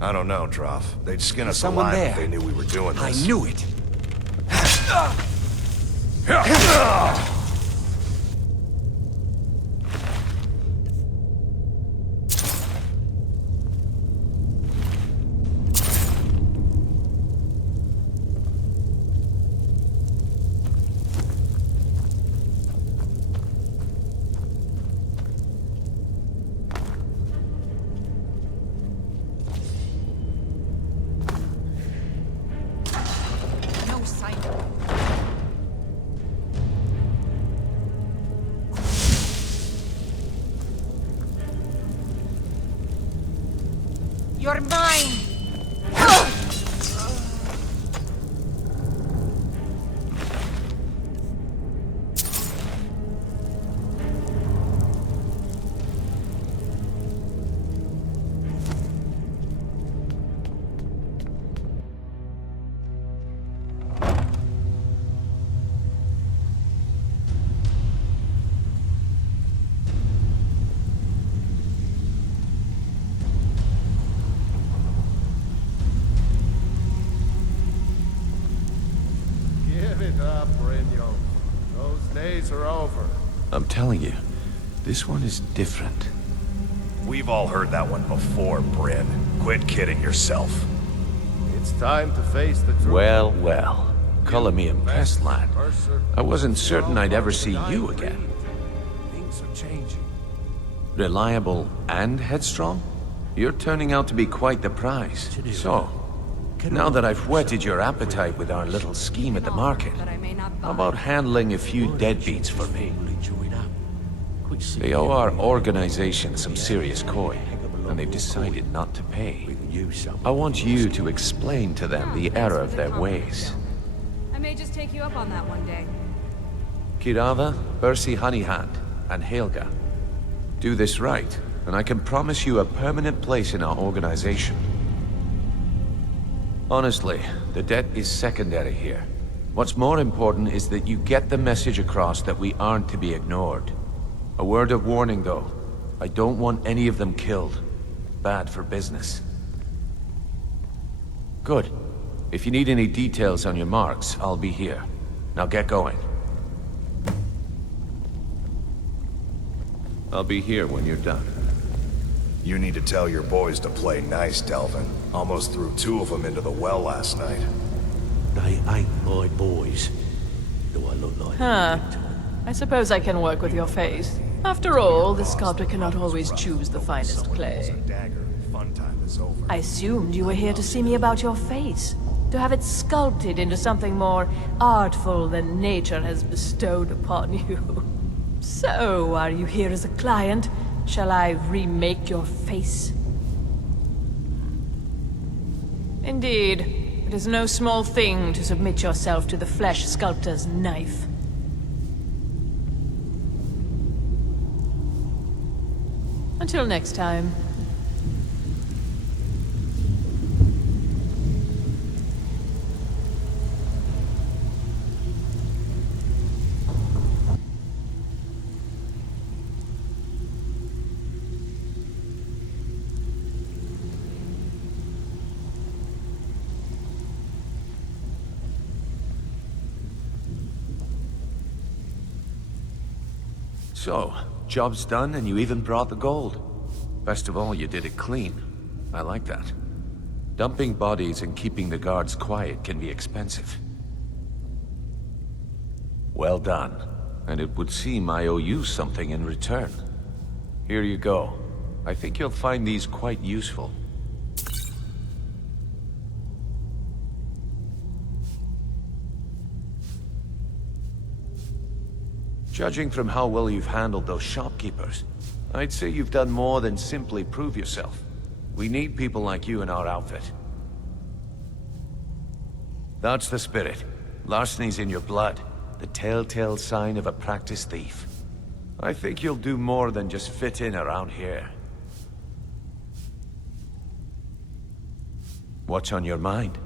I don't know, Droff. They'd skin us Someone alive there. if they knew we were doing I this. knew it! No sign of it. You're mine! Give it up, Brynjo. Those days are over. I'm telling you, this one is different. We've all heard that one before, Bryn. Quit kidding yourself. It's time to face the truth. Well, well. Color me impressed, lad. I wasn't certain I'd ever see you again. Things are changing. Reliable and headstrong? You're turning out to be quite the prize. So, now that I've whetted your appetite with our little scheme at the market, But I may not how buy. about handling a few deadbeats for me? They owe our organization some serious coin, and they've decided not to pay. I want you to explain to them the error of their ways. I may just take you up on that one day. Kirava, Bersi Honeyhand, and Helga. Do this right, and I can promise you a permanent place in our organization. Honestly, the debt is secondary here. What's more important is that you get the message across that we aren't to be ignored. A word of warning, though. I don't want any of them killed. Bad for business. Good. If you need any details on your marks, I'll be here. Now get going. I'll be here when you're done. You need to tell your boys to play nice, Delvin. Almost threw 2 of them into the well last night. They ain't my boys. Do I look like Huh. I suppose I can work with your face. After all, the sculptor cannot always choose the finest clay. Dagger. Fun time is over. I assumed you were here to see me about your face. To have it sculpted into something more artful than nature has bestowed upon you. So, are you here as a client? Shall I remake your face? Indeed. It is no small thing to submit yourself to the flesh sculptor's knife. Until next time. So, job's done and you even brought the gold. Best of all, you did it clean. I like that. Dumping bodies and keeping the guards quiet can be expensive. Well done. And it would seem I owe you something in return. Here you go. I think you'll find these quite useful. Judging from how well you've handled those shopkeepers, I'd say you've done more than simply prove yourself. We need people like you in our outfit. That's the spirit. Larceny's in your blood, the telltale sign of a practiced thief. I think you'll do more than just fit in around here. What's on your mind?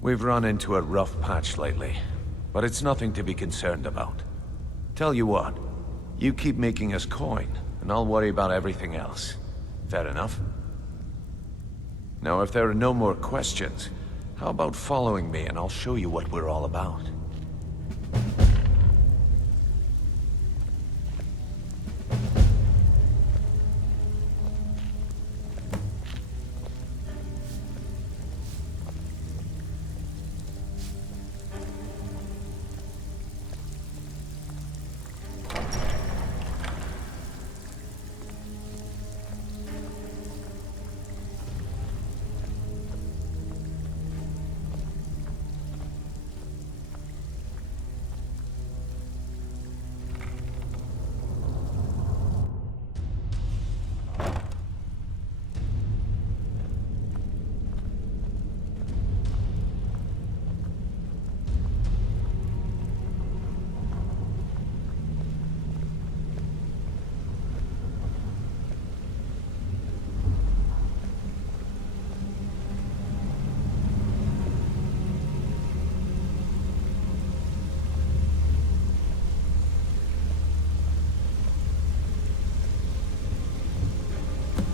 We've run into a rough patch lately, but it's nothing to be concerned about. Tell you what, you keep making us coin, and I'll worry about everything else. Fair enough? Now, if there are no more questions, how about following me and I'll show you what we're all about?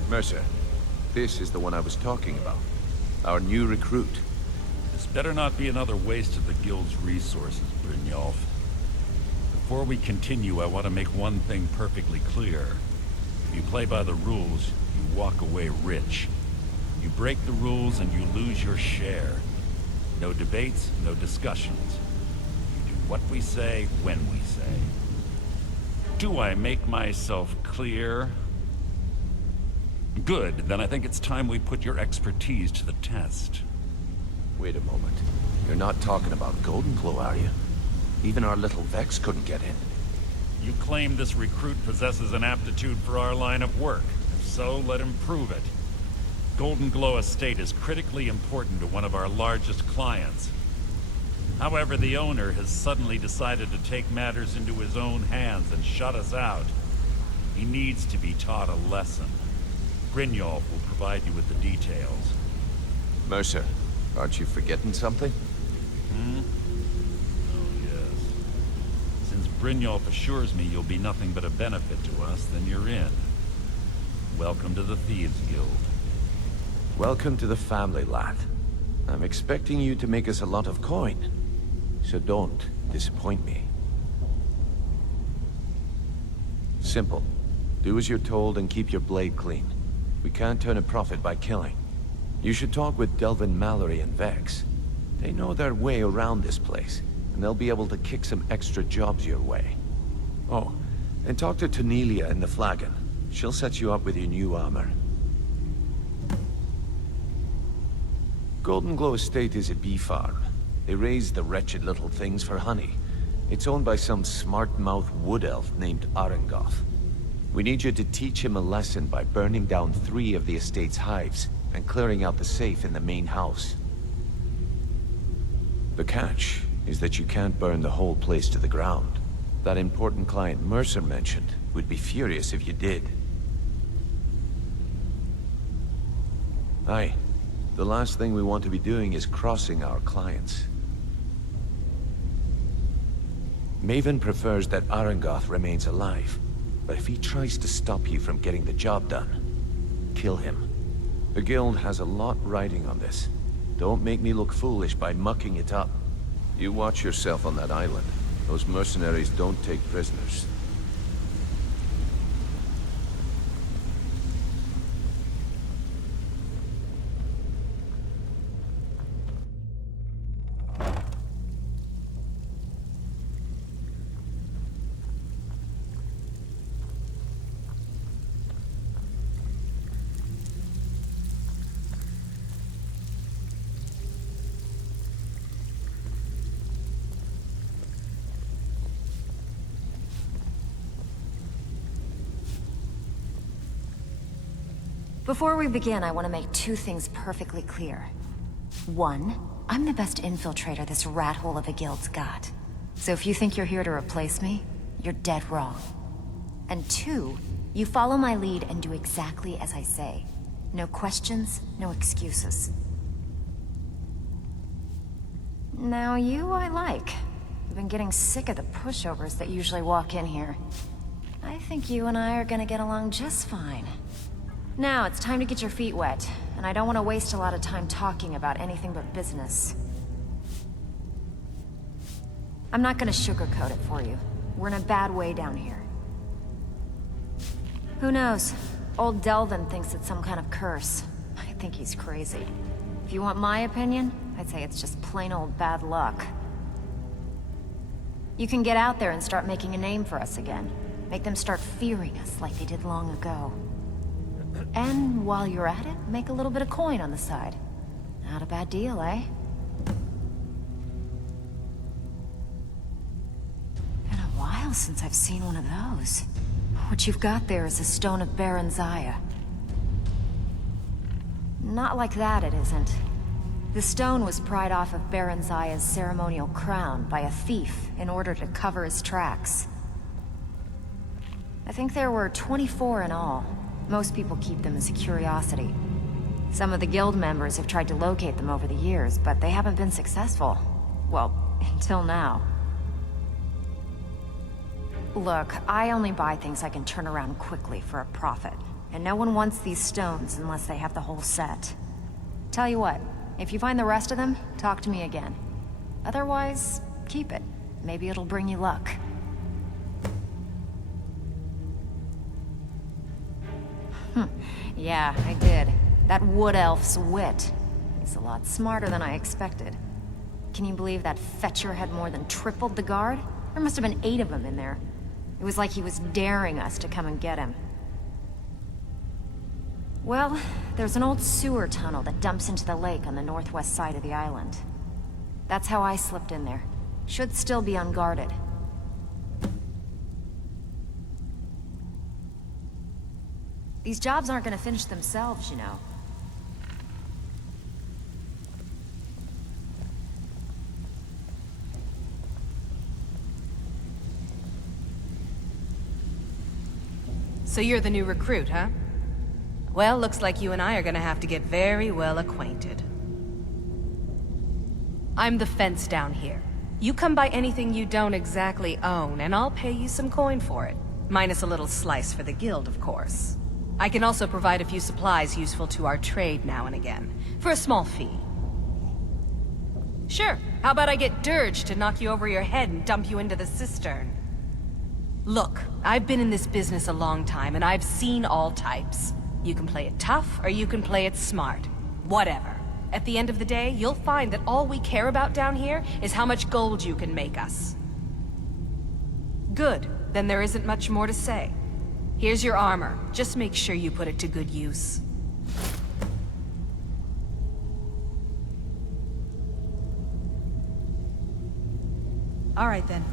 Mercer, this is the one I was talking about. Our new recruit. This better not be another waste of the Guild's resources, Brynjolf. Before we continue, I want to make one thing perfectly clear. If you play by the rules, you walk away rich. You break the rules and you lose your share. No debates, no discussions. You do what we say, when we say. Do I make myself clear? Good, then I think it's time we put your expertise to the test. Wait a moment. You're not talking about Goldenglow, are you? Even our little Vex couldn't get in. You claim this recruit possesses an aptitude for our line of work. If so, let him prove it. Goldenglow Estate is critically important to one of our largest clients. However, the owner has suddenly decided to take matters into his own hands and shut us out. He needs to be taught a lesson. Brynjolf will provide you with the details. Mercer, aren't you forgetting something? Oh, yes. Since Brynjolf assures me you'll be nothing but a benefit to us, then you're in. Welcome to the Thieves Guild. Welcome to the family, lad. I'm expecting you to make us a lot of coin. So don't disappoint me. Simple. Do as you're told and keep your blade clean. We can't turn a profit by killing. You should talk with Delvin Mallory and Vex. They know their way around this place, and they'll be able to kick some extra jobs your way. Oh, and talk to Tanelia in the Flagon. She'll set you up with your new armor. Goldenglow Estate is a bee farm. They raise the wretched little things for honey. It's owned by some smart-mouthed wood elf named Arengoth. We need you to teach him a lesson by burning down 3 of the estate's hives and clearing out the safe in the main house. The catch is that you can't burn the whole place to the ground. That important client Mercer mentioned would be furious if you did. Aye. The last thing we want to be doing is crossing our clients. Maven prefers that Arengoth remains alive. But if he tries to stop you from getting the job done, kill him. The Guild has a lot riding on this. Don't make me look foolish by mucking it up. You watch yourself on that island. Those mercenaries don't take prisoners. Before we begin, I want to make 2 things perfectly clear. 1, I'm the best infiltrator this rat hole of a guild's got. So if you think you're here to replace me, you're dead wrong. And 2, you follow my lead and do exactly as I say. No questions, no excuses. Now you I like. I've been getting sick of the pushovers that usually walk in here. I think you and I are gonna get along just fine. Now, it's time to get your feet wet, and I don't want to waste a lot of time talking about anything but business. I'm not gonna sugarcoat it for you. We're in a bad way down here. Who knows? Old Delvin thinks it's some kind of curse. I think he's crazy. If you want my opinion, I'd say it's just plain old bad luck. You can get out there and start making a name for us again. Make them start fearing us like they did long ago. And while you're at it, make a little bit of coin on the side. Not a bad deal, eh? Been a while since I've seen one of those. What you've got there is a stone of Baron Zaya. Not like that, it isn't. The stone was pried off of Baron Zaya's ceremonial crown by a thief in order to cover his tracks. I think there were 24 in all. Most people keep them as a curiosity. Some of the guild members have tried to locate them over the years, but they haven't been successful. Well, until now. Look, I only buy things I can turn around quickly for a profit. And no one wants these stones unless they have the whole set. Tell you what, if you find the rest of them, talk to me again. Otherwise, keep it. Maybe it'll bring you luck. Yeah, I did. That wood elf's wit. He's a lot smarter than I expected. Can you believe that fetcher had more than tripled the guard? There must have been 8 of them in there. It was like he was daring us to come and get him. Well, there's an old sewer tunnel that dumps into the lake on the northwest side of the island. That's how I slipped in there. Should still be unguarded. These jobs aren't gonna finish themselves, you know. So you're the new recruit, huh? Well, looks like you and I are gonna have to get very well acquainted. I'm the fence down here. You come by anything you don't exactly own, and I'll pay you some coin for it. Minus a little slice for the guild, of course. I can also provide a few supplies useful to our trade now and again, for a small fee. Sure, how about I get Dirge to knock you over your head and dump you into the cistern? Look, I've been in this business a long time, and I've seen all types. You can play it tough, or you can play it smart. Whatever. At the end of the day, you'll find that all we care about down here is how much gold you can make us. Good, then there isn't much more to say. Here's your armor. Just make sure you put it to good use. All right, then.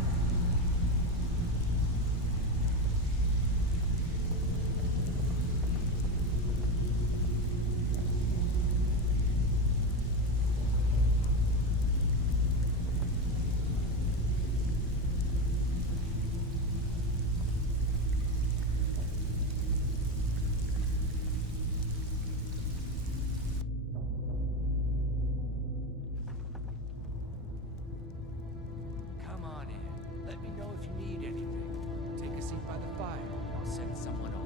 Come on in. Let me know if you need anything. Take a seat by the fire. I'll send someone over.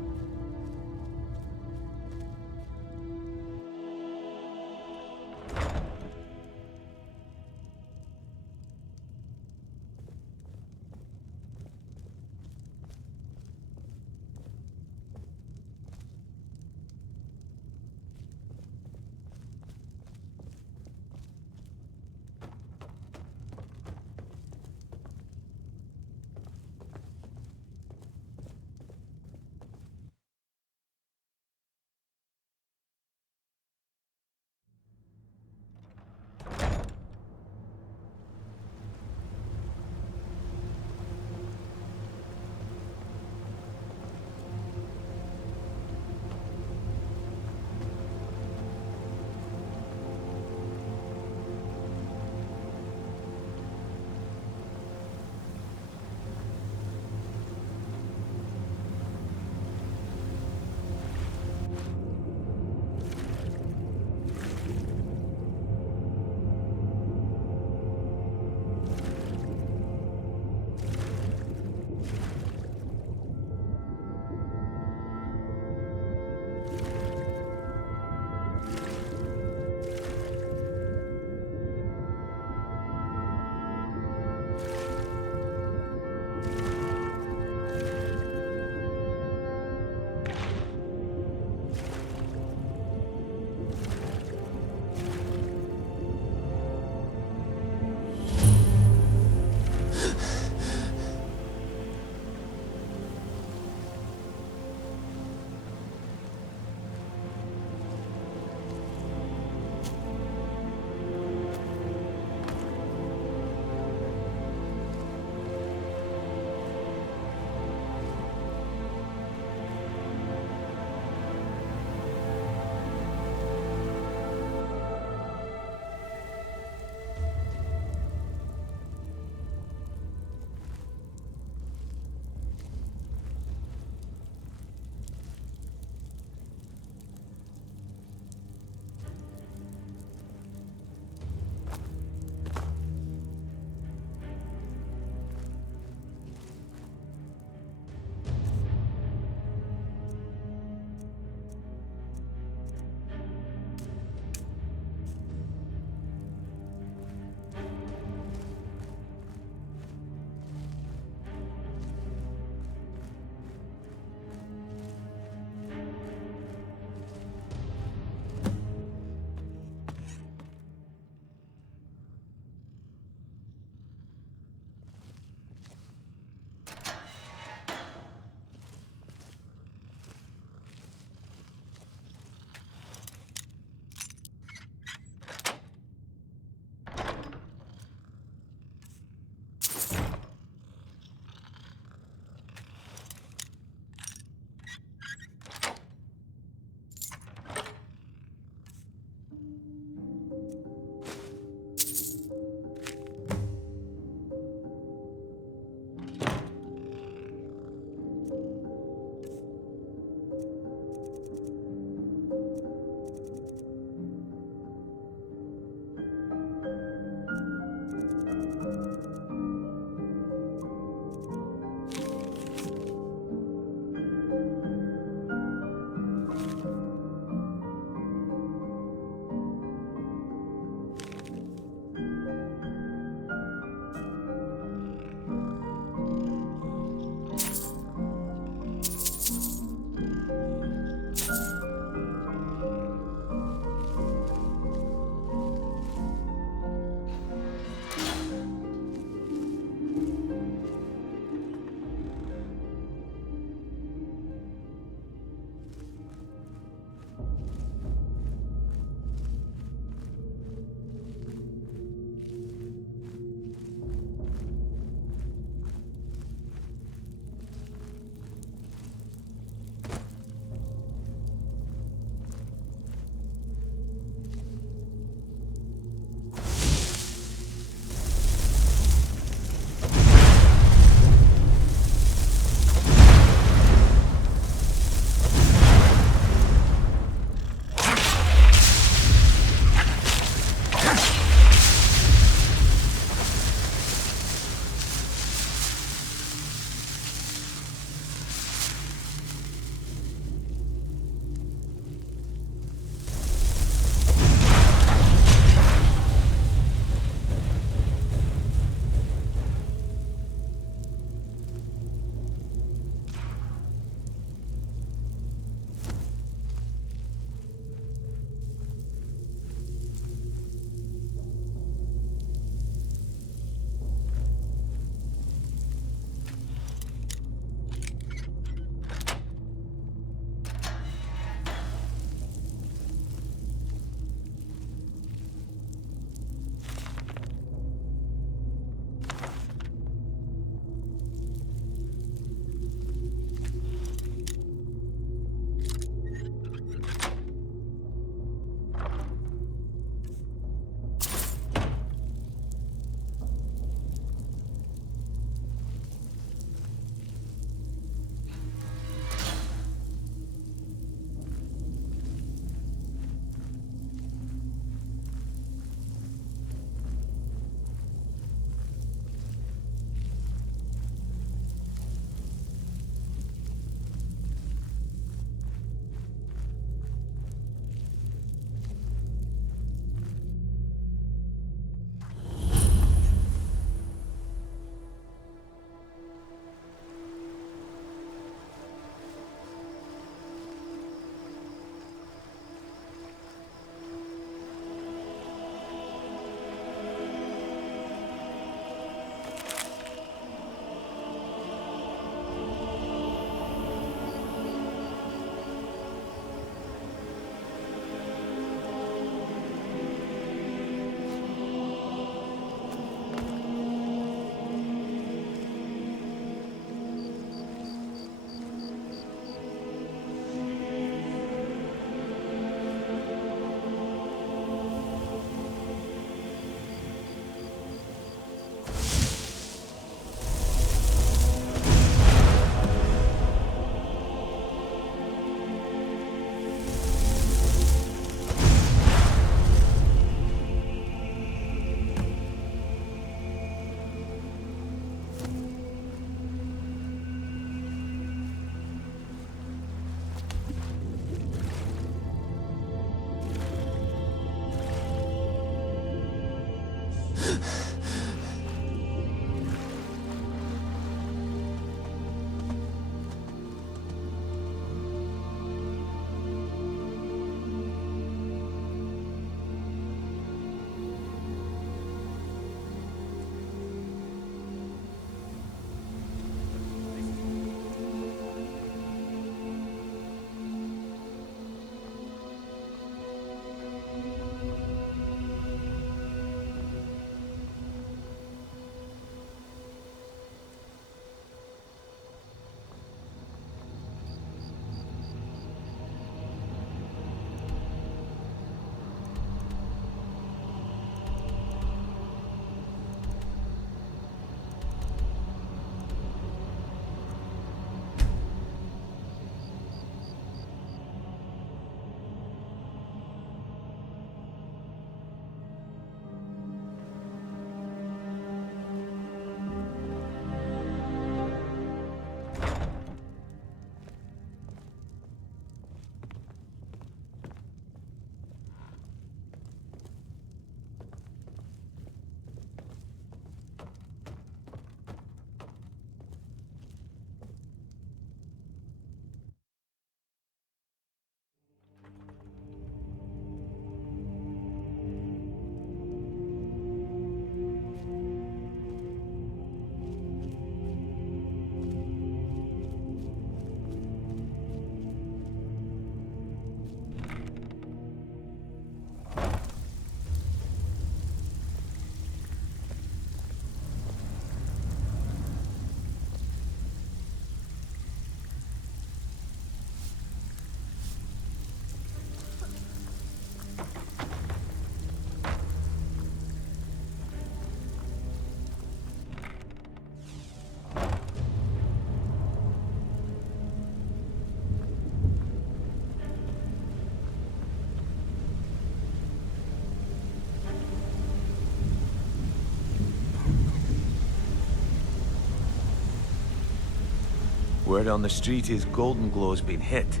Word on the street is Golden Glow's been hit.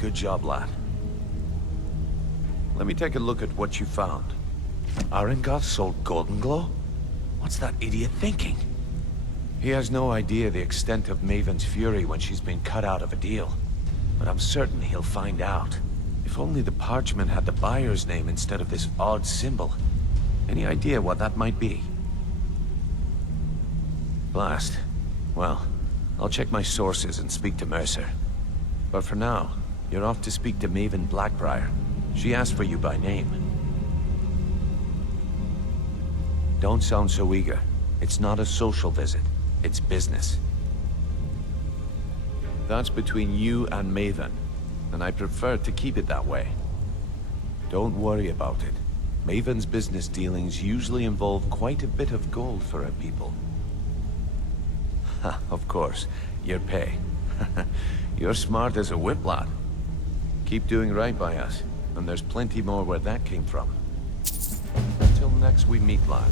Good job, lad. Let me take a look at what you found. Arengoth sold Golden Glow? What's that idiot thinking? He has no idea the extent of Maven's fury when she's been cut out of a deal. But I'm certain he'll find out. If only the parchment had the buyer's name instead of this odd symbol. Any idea what that might be? Blast. Well, I'll check my sources and speak to Mercer. But for now, you're off to speak to Maven Blackbriar. She asked for you by name. Don't sound so eager. It's not a social visit. It's business. That's between you and Maven, and I prefer to keep it that way. Don't worry about it. Maven's business dealings usually involve quite a bit of gold for her people. Of course, your pay. You're smart as a whip, lad. Keep doing right by us, and there's plenty more where that came from. Until next we meet, lad.